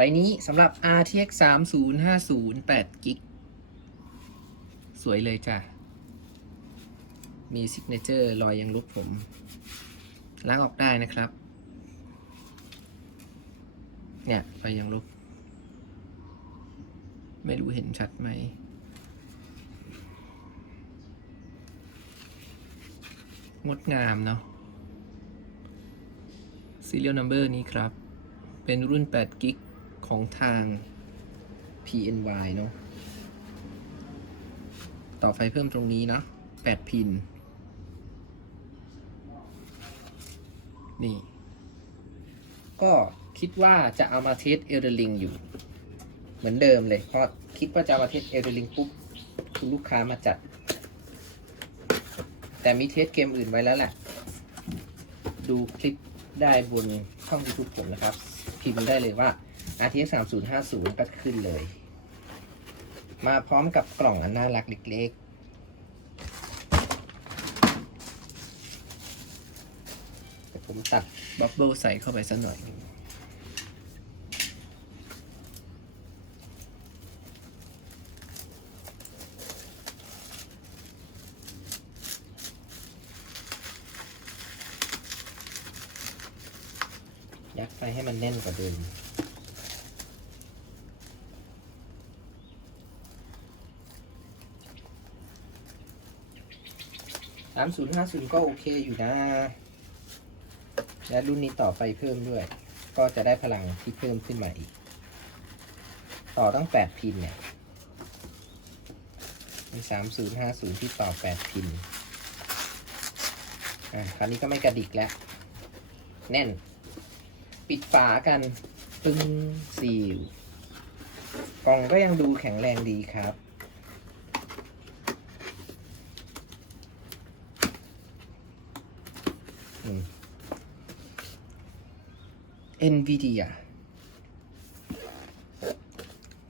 บนี้สำหรับ RTX 3050 8กิกสวยเลยจ้ะ มีซิกเนเจอร์รอยยังลบผม ล้างออกได้นะครับ เนี่ยรอยยังลบไม่รู้เห็นชัดไหม งดงามเนาะ serial number นี้ครับ เป็นรุ่น8กิก ของทาง PNY เนาะต่อไฟเพิ่มตรงนี้นะ8พิน นี่ ก็คิดว่าจะเอามาเทสเอลเดลิงอยู่ เหมือนเดิมเลยเพราะคิดว่าจะเอามาเทสเอลเดลิงปุ๊บคุณลูกค้ามาจัด แต่มีเทสเกมอื่นไว้แล้วแหละ ดูคลิปได้บนช่อง YouTube ผมนะครับ พิมพ์ได้เลยว่า RTX 3050ก็ขึ้นเลย มาพร้อมกับกล่องอันน่ารักเล็กๆแต่ผมตัดบับเบิลใส่เข้าไปสักหน่อยยัดไปให้มันแน่นกว่าเดิมามศูนย์ห้าศูนย์ก็โอเคอยู่นะ และรุ่นนี้ต่อไฟเพิ่มด้วย ก็จะได้พลังที่เพิ่มขึ้นมาอีก ต่อตั้งแปดพินเนี่ยมีสามศูนย์ห้าศูนย์ที่ต่อแปดพิน อะคราวนี้ก็ไม่กระดิกแล้ว แน่น ปิดฝากันตึงซีลกล่องก็ยังดูแข็งแรงดีครับ อืม NVIDIA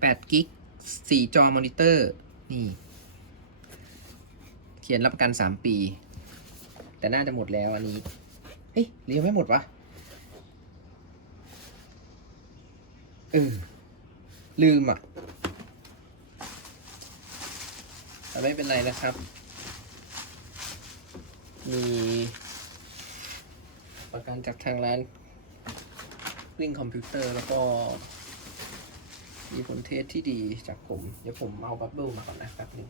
8กิก4จอมอนิเตอร์ นี่ เขียนรับประกัน 3 ปี แต่น่าจะหมดแล้วอันนี้ เฮ้ยหรือยังไม่หมดวะ เออ ลืมอะแต่ไม่เป็นไรนะครับ มี ประกันจากทางร้านวิ่งคอมพิวเตอร์แล้วก็ มีผลเทสที่ดีจากผม เดี๋ยวผมเอาบับเบิลมาก่อนนะแป๊บหนึง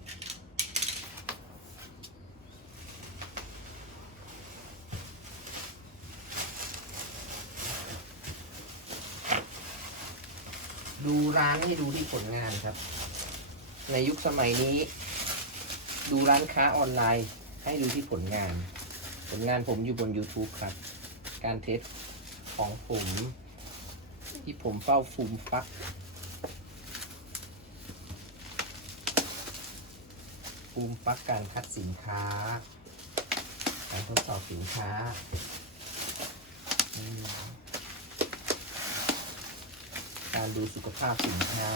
ดูร้านให้ดูที่ผลงานครับ ในยุคสมัยนี้ ดูร้านค้าออนไลน์ให้ดูที่ผลงาน ผลงานผมอยู่บน YouTube ครับ การเทสของผม ที่ผมเฝ้าฟูมฟัก ฟูมฟักการคัดสินค้า การทดสอบสินค้าการดูสุขภาพสินค้า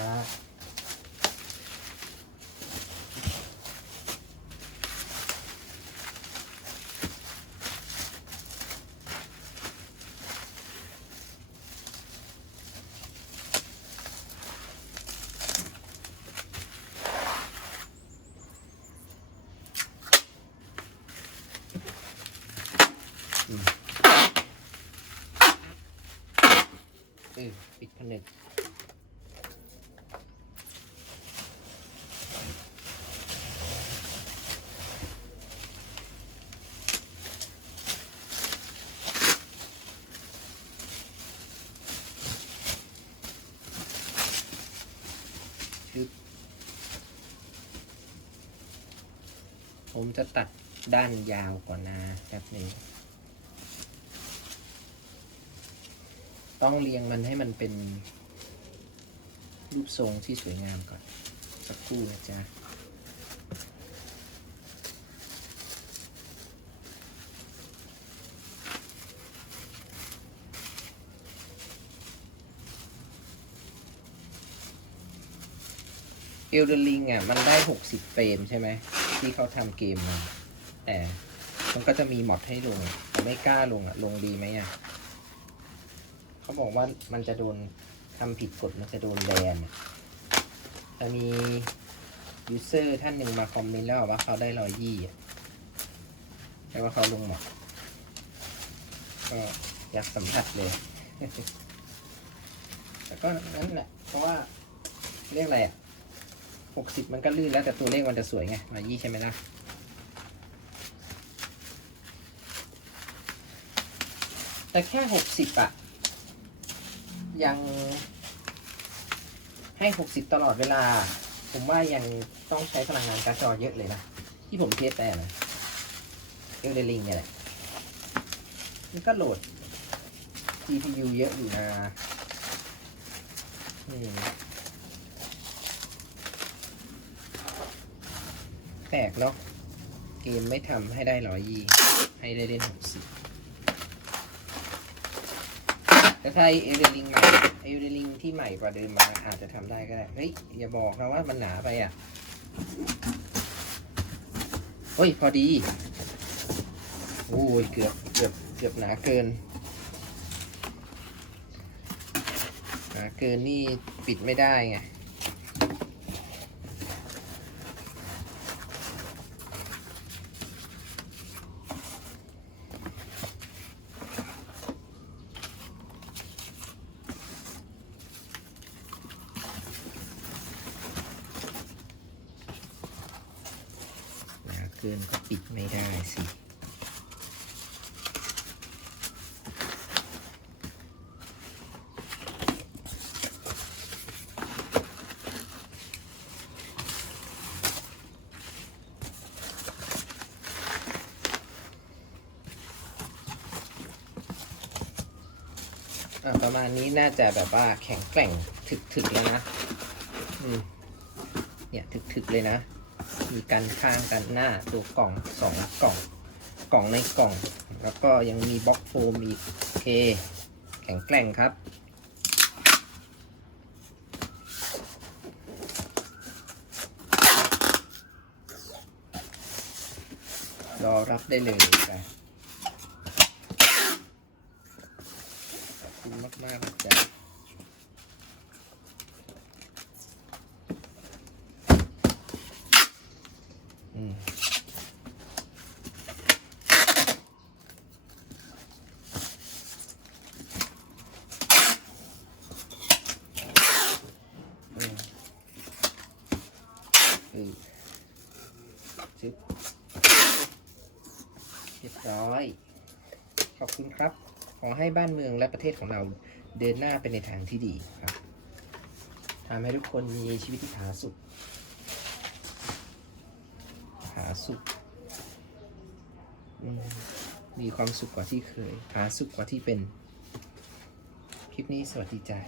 เออปิดผนึกชึบผมจะตัดด้านยาวก่อนนะแป๊บหนึ ต้องเรียงมันให้มันเป็น รูปทรงที่สวยงามก่อน สักครู่นะจ๊ะเอลเดลิงอะ มันได้ 60 เฟรมใช่ไหม ที่เขาทำเกมมาแต่มันก็จะมีมอดให้ลงแต่ไม่กล้าลงอะ ลงดีไหมอะ เขาบอกว่ามันจะโดนทำผิดกฎมันจะโดนแบนจะมียูเซอร์ท่านหนึ่งมาคอมเมนต์แล้วว่าเขาได้รอยยี่แปลว่าเขาลงหมอกก็อยากสัมผัสเลย แต่ก็นั่นแหละ เพราะว่าเรียกอะไรอะหกสิบมันก็ลื่นแล้วแต่ตัวเลขมันจะสวยไงรอยยี่ใช่ไหมล่ะแต่แค่หกสิบอะ ยังให้หกสิบตลอดเวลา ผมว่ายังต้องใช้พลังงานการ์ดจอเยอะเลยนะ ที่ผมเทสแต่นะเอลเดลิงเนี่ยแหละมันก็โหลด GPU เยอะอยู่นะอืมแปลกเนาะเกมไม่ทำให้ได้ร้อยยี่ให้ได้เล่นหกสิบ แต่ถ้าเอเดลิงใหม่เอเดลิงที่ใหม่กว่าเดิมมาอาจจะทำได้ก็ได้ เฮ้ย อย่าบอกนะว่ามันหนาไปอะ เฮ้ย พอดีโอ้ยเกือบเกือบเกือบหนาเกิน หนาเกินนี่ปิดไม่ได้ไง กินก็ปิดไม่ได้สิ ประมาณนี้น่าจะแบบว่าแข็งแกร่งถึกๆแล้วนะ อืม เนี่ยถึกๆเลยนะ มีกันข้างกันหน้าตัวกล่องสองกล่องกล่องในกล่อง แล้วก็ยังมีบล็อกโฟมอีกโอเค แข็งแกร่งครับรอรับได้เลยจ้ะขอบคุณมากๆนะจ๊ะ ซึบเรียบร้อย ขอบคุณครับ ขอให้บ้านเมืองและประเทศของเราเดินหน้าไปในทางที่ดีครับทำให้ทุกคนมีชีวิตที่ผาสุกผาสุกอืมมีความสุขกว่าที่เคยผาสุกกว่าที่เป็น คลิปนี้สวัสดีจ้า